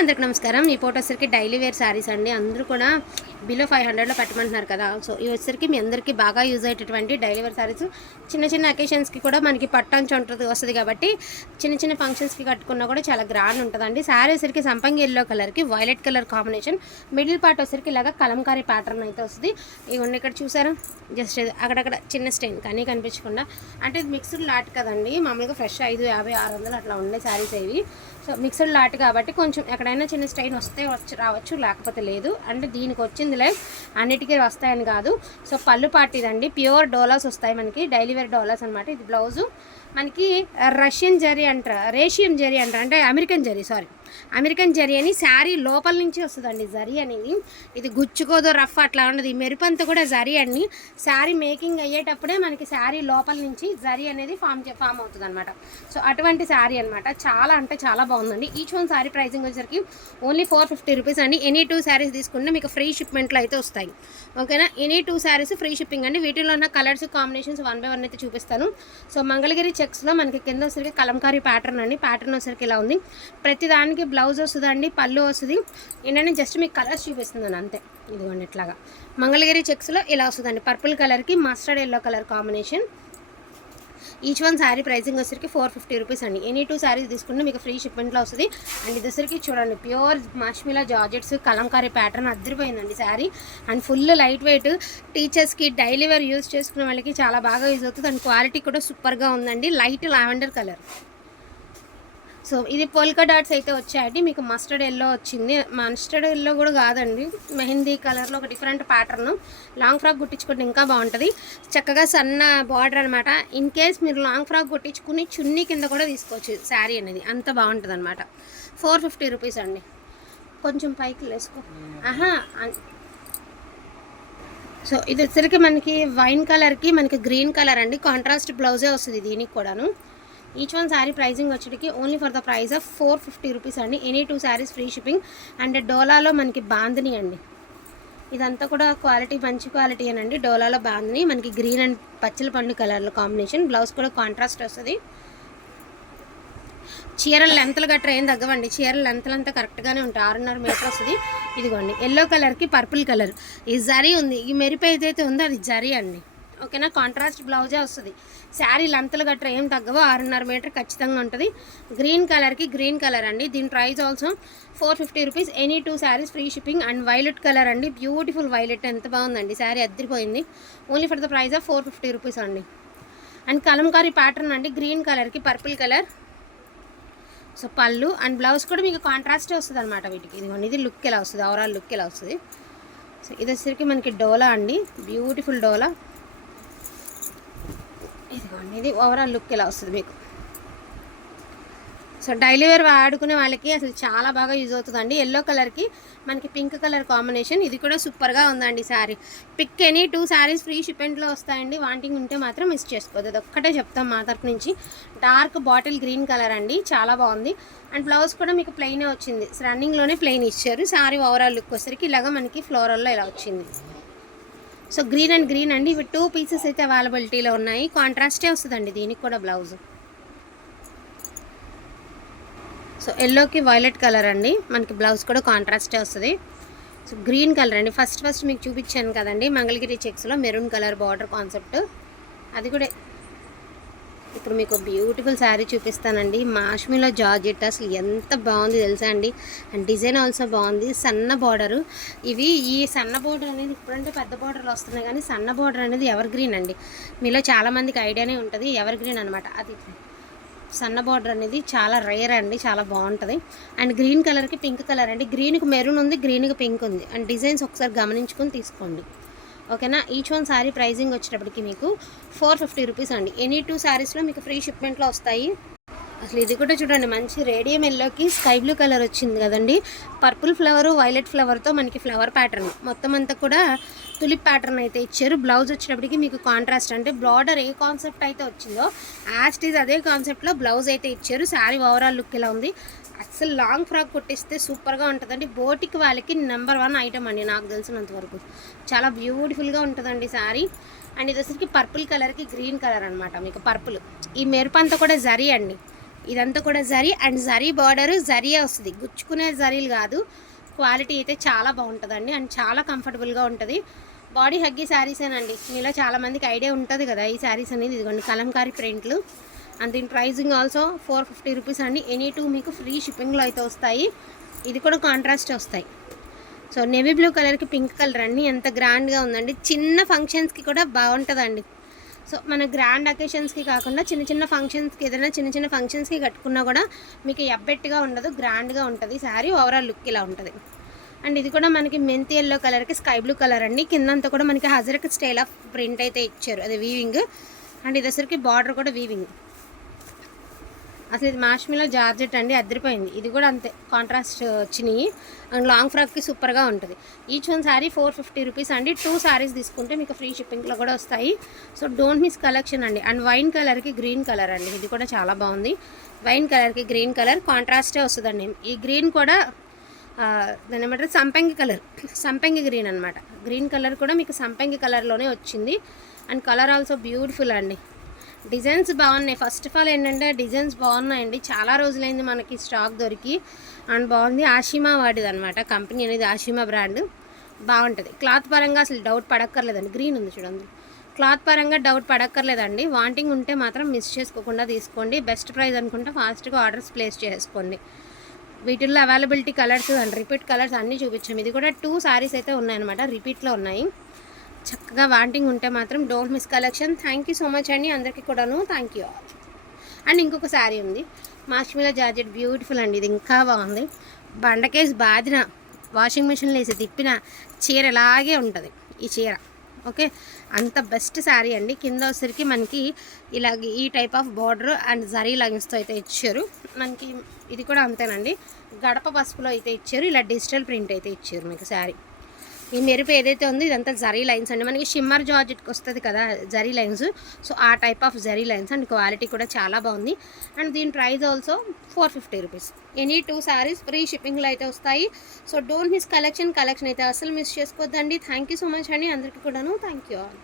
అందరికి నమస్కారం. ఈ ఫోటో వచ్చరికి డైలీ వేర్ శారీస్ అండి. అందరూ కూడా బిలో ఫైవ్ హండ్రెడ్లో పెట్టమంటున్నారు కదా. సో ఇవి వచ్చరికి మీ అందరికీ బాగా యూజ్ అయ్యేటటువంటి డైలీ వేర్ శారీస్ చిన్న చిన్న అకేషన్స్కి కూడా మనకి పట్టంచి ఉంటుంది వస్తుంది కాబట్టి చిన్న చిన్న ఫంక్షన్స్కి కట్టుకున్నా కూడా చాలా గ్రాండ్ ఉంటుందండి. శారీ వచ్చరికి సంపంగి ఎల్లో కలర్కి violet colour combination. Middle part వచ్చరికి ఇలాగ కలంకారీ ప్యాటర్న్ అయితే వస్తుంది. ఇవన్నీ ఇక్కడ చూసారా? జస్ట్ అక్కడక్కడ చిన్న స్టెయిన్ కానీ కనిపించకుండా. అంటే ఇది మిక్స్డ్ లాట్ కదండి. మామూలుగా ఫ్రెష్ ఐదు యాభై ఆరు వందలు అట్లా ఉండే శారీస్ ఇవి సో మిక్సర్ లాట్ కాబట్టి కొంచెం ఎక్కడైనా చిన్న స్టైన్ వస్తే వచ్చి రావచ్చు లేకపోతే లేదు. అంటే దీనికి వచ్చింది వచ్చిందిలే అన్నిటికీ వస్తాయని కాదు. సో పళ్ళు పాటిదండి ప్యూర్ డోలాస్ వస్తాయి మనకి డైలీ వేర్ డోలాస్ అనమాట ఇది బ్లౌజు. మనకి రష్యన్ జరీ అంటారు రేషియం జరీ అంటారు అంటే అమెరికన్ జరీ సారీ. అమెరికన్ జరీ అని శారీ లోపల నుంచి వస్తుందండి జరీ అనేది. ఇది గుచ్చుకోదో రఫ్ అట్లా ఉండదు. ఈ మెరుపంతా కూడా జరీ అండి. శారీ మేకింగ్ అయ్యేటప్పుడే మనకి శారీ లోపల నుంచి జరీ అనేది ఫామ్ ఫామ్ అవుతుంది అనమాట సో అటువంటి శారీ అనమాట చాలా అంటే చాలా బాగుందండి. ఈచ్ వన్ శారీ ప్రైసింగ్ వచ్చేసరికి ఓన్లీ ఫోర్ ఫిఫ్టీ రూపీస్ అండి. ఎనీ టూ శారీస్ తీసుకుంటే మీకు ఫ్రీ షిప్మెంట్లో అయితే వస్తాయి. ఓకేనా? Any two saris free shipping అండి. వీటిలో ఉన్న colours combinations one by one అయితే చూపిస్తాను. సో మంగళగిరి చెక్స్లో మనకి కింద వచ్చరికి కలంకారీ ప్యాటర్న్ అండి. ప్యాటర్న్ వచ్చరికి ఇలా ఉంది. ప్రతి మనకి బ్లౌజ్ వస్తుందండి పళ్ళు వస్తుంది. ఏంటంటే జస్ట్ మీకు కలర్స్ చూపిస్తున్నాను అంతే. ఇదిగోండి ఇట్లాగా. మంగళగిరి చెక్స్లో ఇలా వస్తుందండి. పర్పుల్ కలర్కి mustard yellow colour combination each one sari pricing వచ్చరికి ఫోర్ ఫిఫ్టీ రూపీస్ అండి. ఎనీ టూ శారీస్ తీసుకుంటే మీకు ఫ్రీ షిప్మెంట్లో వస్తుంది. అండ్ ఇది వచ్చరికి చూడండి ప్యూర్ మాష్మిలా georgettes Kalamkari pattern అద్దరిపోయిందండి sari and full light weight టీచర్స్కి డైలీ వేర్ యూజ్ చేసుకునే వాళ్ళకి చాలా బాగా యూజ్ అవుతుంది. అండ్ క్వాలిటీ కూడా సూపర్గా ఉందండి. లైట్ లావెండర్ కలర్ సో ఇది పోల్కా డాట్స్ అయితే వచ్చాయండి. మీకు మస్టర్డ్ ఎల్లో వచ్చింది. మస్టర్డ్ ఎల్లో కూడా కాదండి. మెహందీ కలర్లో ఒక డిఫరెంట్ ప్యాటర్న్. లాంగ్ ఫ్రాక్ కుట్టించుకుంటే ఇంకా బాగుంటుంది. చక్కగా సన్న బార్డర్ అనమాట ఇన్ కేస్ మీరు లాంగ్ ఫ్రాక్ కుట్టించుకుని చున్నీ కింద కూడా తీసుకోవచ్చు శారీ అనేది. అంత బాగుంటుంది అనమాట ఫోర్ ఫిఫ్టీ రూపీస్ అండి. కొంచెం పైకి వేసుకో ఆహా సో ఇది వచ్చరికి మనకి వైన్ కలర్కి మనకి గ్రీన్ కలర్ అండి. కాంట్రాస్ట్ బ్లౌజే వస్తుంది దీనికి కూడాను. Each one sari pricing వచ్చేటికి only for the price of four fifty rupees అండి. Any two saris free shipping and డోలాలో మనకి బాందిని అండి. ఇదంతా కూడా క్వాలిటీ మంచి క్వాలిటీ అనండి డోలాలో బాందిని. మనకి గ్రీన్ అండ్ పచ్చల పండు కలర్లో కాంబినేషన్ బ్లౌజ్ కూడా కాంట్రాస్ట్ వస్తుంది. చీరల లెంత్లు గట్రా ఏం తగ్గవండి. చీరల లెంత్లు అంతా కరెక్ట్గానే ఉంటాయి. ఆరున్నర మీటర్ వస్తుంది. ఇదిగోండి. ఎల్లో కలర్కి పర్పుల్ కలర్ ఈ జరీ ఉంది. ఈ మెరిపి ఏదైతే ఉందో అది జరీ అండి. ఓకేనా? కాంట్రాస్ట్ బ్లౌజే వస్తుంది. శారీ లెంత్లు గట్రా ఏం తగ్గవో. ఆరున్నర మీటర్ ఖచ్చితంగా ఉంటుంది. గ్రీన్ కలర్కి గ్రీన్ కలర్ అండి. దీని price also four fifty rupees. Any two saris free shipping and violet colour అండి. Beautiful violet. ఎంత బాగుందండి. శారీ అద్దరిపోయింది. Only for the price of four fifty rupees అండి. అండ్ కలంకారీ ప్యాటర్న్ అండి. గ్రీన్ కలర్కి పర్పుల్ కలర్. సో పళ్ళు అండ్ బ్లౌజ్ కూడా మీకు కాంట్రాస్టే వస్తుంది అనమాట వీటికి. ఇదిగోండి. ఇది లుక్ ఎలా వస్తుంది? ఓవరాల్ లుక్ ఎలా వస్తుంది? సో ఇది వచ్చేసరికి మనకి డోలా అండి. బ్యూటిఫుల్ డోలా. అనేది ఇది ఓవరాల్ లుక్ ఇలా వస్తుంది మీకు? సో డైలీ వేర్ వాడుకునే వాళ్ళకి అసలు చాలా బాగా యూజ్ అవుతుందండి. ఎల్లో కలర్కి మనకి పింక్ కలర్ కాంబినేషన్ ఇది కూడా సూపర్గా ఉందండి sari pick any two saris free షిప్మెంట్లో వస్తాయండి. వాంటింగ్ ఉంటే మాత్రం మిస్ చేసుకోవద్దు. అది ఒక్కటే చెప్తాం మా తరపు నుంచి. డార్క్ బాటిల్ గ్రీన్ కలర్ అండి. చాలా బాగుంది. అండ్ బ్లౌజ్ కూడా మీకు ప్లెయినే వచ్చింది. రన్నింగ్లోనే ప్లెయిన్ ఇచ్చారు. శారీ ఓవరాల్ లుక్ వచ్చేసరికి ఇలాగ మనకి ఫ్లోరల్లో ఇలా వచ్చింది. సో గ్రీన్ అండ్ గ్రీన్ అండి. ఇవి టూ పీసెస్ అయితే అవైలబిలిటీలో ఉన్నాయి. కాంట్రాస్టే వస్తుందండి దీనికి కూడా బ్లౌజ్. సో ఎల్లోకి వైలెట్ కలర్ అండి. మనకి బ్లౌజ్ కూడా కాంట్రాస్టే వస్తుంది. సో గ్రీన్ కలర్ అండి. ఫస్ట్ ఫస్ట్ మీకు చూపించాను కదండి. మంగళగిరి చెక్స్లో మెరూన్ కలర్ బార్డర్ కాన్సెప్ట్. అది కూడా ఇప్పుడు మీకు బ్యూటిఫుల్ శారీ చూపిస్తానండి. మాష్మిలో జార్జెట్ అసలు ఎంత బాగుంది తెలుసా అండి? అండ్ డిజైన్ ఆల్సో బాగుంది. సన్న బార్డరు ఇవి ఈ సన్న బార్డర్ అనేది ఇప్పుడంటే పెద్ద బార్డర్లు వస్తున్నాయి కానీ సన్న బార్డర్ అనేది ఎవర్ గ్రీన్ అండి. మీలో చాలామందికి ఐడియానే ఉంటుంది. ఎవర్ గ్రీన్ అనమాట అది సన్న బార్డర్ అనేది చాలా రేర్ అండి. చాలా బాగుంటుంది. అండ్ గ్రీన్ కలర్కి పింక్ కలర్ అండి. గ్రీన్కి మెరూన్ ఉంది గ్రీన్కి పింక్ ఉంది. అండ్ డిజైన్స్ ఒకసారి గమనించుకొని తీసుకోండి. ఓకేనా? ఈచ్ వన్ శారీ ప్రైజింగ్ వచ్చేటప్పటికి మీకు ఫోర్ ఫిఫ్టీ రూపీస్ అండి. ఎనీ టూ శారీస్లో మీకు ఫ్రీ షిప్మెంట్లో వస్తాయి. అసలు ఇది కూడా చూడండి మంచి రేడియం ఎల్లోకి స్కై బ్లూ కలర్ వచ్చింది కదండి. పర్పుల్ ఫ్లవర్ వైలెట్ ఫ్లవర్తో మనకి ఫ్లవర్ ప్యాటర్న్ మొత్తం అంతా కూడా తులిప్ ప్యాటర్న్ అయితే ఇచ్చారు. బ్లౌజ్ వచ్చేటప్పటికి మీకు కాంట్రాస్ట్ అంటే బార్డర్ ఏ కాన్సెప్ట్ అయితే వచ్చిందో యాస్టీజ్ అదే కాన్సెప్ట్లో బ్లౌజ్ అయితే ఇచ్చారు. శారీ ఓవరాల్ లుక్ ఇలా ఉంది? అసలు లాంగ్ ఫ్రాక్ కుట్టిస్తే సూపర్గా ఉంటుందండి. బోటికి వాళ్ళకి నెంబర్ వన్ ఐటమ్ అండి నాకు తెలిసినంత వరకు. చాలా బ్యూటిఫుల్గా ఉంటుందండి శారీ అండ్ ఇది వచ్చేసరికి పర్పుల్ కలర్కి గ్రీన్ కలర్ అనమాట మీకు పర్పుల్ ఈ మెరుపు అంతా కూడా జరీ అండి. ఇదంతా కూడా జరీ. అండ్ జరీ బార్డరు జరియే వస్తుంది. గుచ్చుకునే జరీలు కాదు. క్వాలిటీ అయితే చాలా బాగుంటుందండి. అండ్ చాలా కంఫర్టబుల్గా ఉంటుంది. బాడీ హగ్గి శారీసేనండి మీలో చాలామందికి ఐడియా ఉంటుంది కదా ఈ శారీస్ అనేది. ఇదిగోండి కలంకారీ ప్రింట్లు అండ్ దీని pricing also four fifty rupees అండి. ఎనీ టూ మీకు ఫ్రీ షిప్పింగ్లో అయితే వస్తాయి. ఇది కూడా కాంట్రాస్ట్ వస్తాయి. సో నేవీ బ్లూ కలర్కి పింక్ కలర్ అండి. ఎంత గ్రాండ్గా ఉందండి. చిన్న ఫంక్షన్స్కి కూడా బాగుంటుందండి. సో మన గ్రాండ్ అకేషన్స్కి కాకుండా చిన్న చిన్న ఫంక్షన్స్కి ఏదైనా చిన్న చిన్న ఫంక్షన్స్కి కట్టుకున్నా కూడా మీకు ఎబ్బెట్టుగా ఉండదు గ్రాండ్గా ఉంటుంది. శారీ ఓవరాల్ లుక్ ఇలా ఉంటుంది. అండ్ ఇది కూడా మనకి మెంతి ఎల్లో కలర్కి స్కై బ్లూ కలర్ అండి. కిందంతా కూడా మనకి హజరక్ స్టైల్ ఆఫ్ ప్రింట్ అయితే ఇచ్చారు. అది వీవింగ్ అండ్ ఇది బార్డర్ కూడా వీవింగ్ అసలు ఇది మాష్మిలో జార్జెట్ అండి అదిరిపోయింది ఇది కూడా అంతే కాంట్రాస్ట్ వచ్చినాయి. అండ్ లాంగ్ ఫ్రాక్కి సూపర్గా ఉంటుంది. Each one sari four fifty rupees అండి. టూ శారీస్ తీసుకుంటే మీకు ఫ్రీ షిప్పింగ్లో కూడా వస్తాయి. సో డోంట్ మిస్ కలెక్షన్ అండి. అండ్ వైన్ కలర్కి గ్రీన్ కలర్ అండి. ఇది కూడా చాలా బాగుంది. వైన్ కలర్కి గ్రీన్ కలర్ కాంట్రాస్టే వస్తుందండి. ఈ గ్రీన్ కూడా దాని ఏమంటారు? సంపంగి కలర్ సంపంగి గ్రీన్ అనమాట గ్రీన్ కలర్ కూడా మీకు సంపంగి కలర్లోనే వచ్చింది. అండ్ కలర్ ఆల్సో బ్యూటిఫుల్ అండి. డిజైన్స్ బాగున్నాయి. ఫస్ట్ ఆఫ్ ఆల్ ఏంటంటే డిజైన్స్ బాగున్నాయండి. చాలా రోజులైంది మనకి స్టాక్ దొరికి. అండ్ బాగుంది. ఆషిమా వాడిది అనమాట కంపెనీ అనేది ఆషిమా బ్రాండ్. బాగుంటుంది. క్లాత్ పరంగా అసలు డౌట్ పడక్కర్లేదండి. గ్రీన్ ఉంది చూడండి. క్లాత్ పరంగా డౌట్ పడక్కర్లేదండి. వాంటింగ్ ఉంటే మాత్రం మిస్ చేసుకోకుండా తీసుకోండి. బెస్ట్ ప్రైస్ అనుకుంటే ఫాస్ట్గా ఆర్డర్స్ ప్లేస్ చేసుకోండి. వీటిల్లో availability colours and repeat colours అన్నీ చూపించాము. ఇది కూడా టూ శారీస్ అయితే ఉన్నాయన్నమాట. రిపీట్లో ఉన్నాయి. చక్కగా వాంటింగ్ ఉంటే మాత్రం don't miss collection. Thank you so much అండి. అందరికీ కూడాను థ్యాంక్ యూ ఆల్ అండ్ ఇంకొక శారీ ఉంది. మాష్మిలా జార్జెట్ బ్యూటిఫుల్ అండి. ఇది ఇంకా బాగుంది. బండకేసి బాదిన వాషింగ్ మిషన్లో వేసి తిప్పిన చీర ఇలాగే ఉంటుంది ఈ చీర. ఓకే? అంత బెస్ట్ శారీ అండి. కింద వచ్చరికి మనకి ఇలాగ ఈ type of border and zari లైన్స్తో అయితే ఇచ్చారు. మనకి ఇది కూడా అంతేనండి. గడప పసుపులో అయితే ఇచ్చారు. ఇలా డిజిటల్ ప్రింట్ అయితే ఇచ్చారు మీకు శారీ. ఈ మెరుపు ఏదైతే ఉందో ఇదంతా జరీ లైన్స్ అండి. మనకి షిమ్మర్ జార్జెట్కి వస్తుంది కదా జరీ లైన్స్. సో ఆ type of zari lines and quality కూడా చాలా బాగుంది. అండ్ దీని price also four fifty rupees. Any two saris free షిప్పింగ్లో అయితే వస్తాయి. So don't miss collection. Collection అయితే అసలు మిస్ చేసుకోవద్దండి థ్యాంక్ యూ సో మచ్ అండి. అందరికీ కూడాను థ్యాంక్ యూ ఆల్.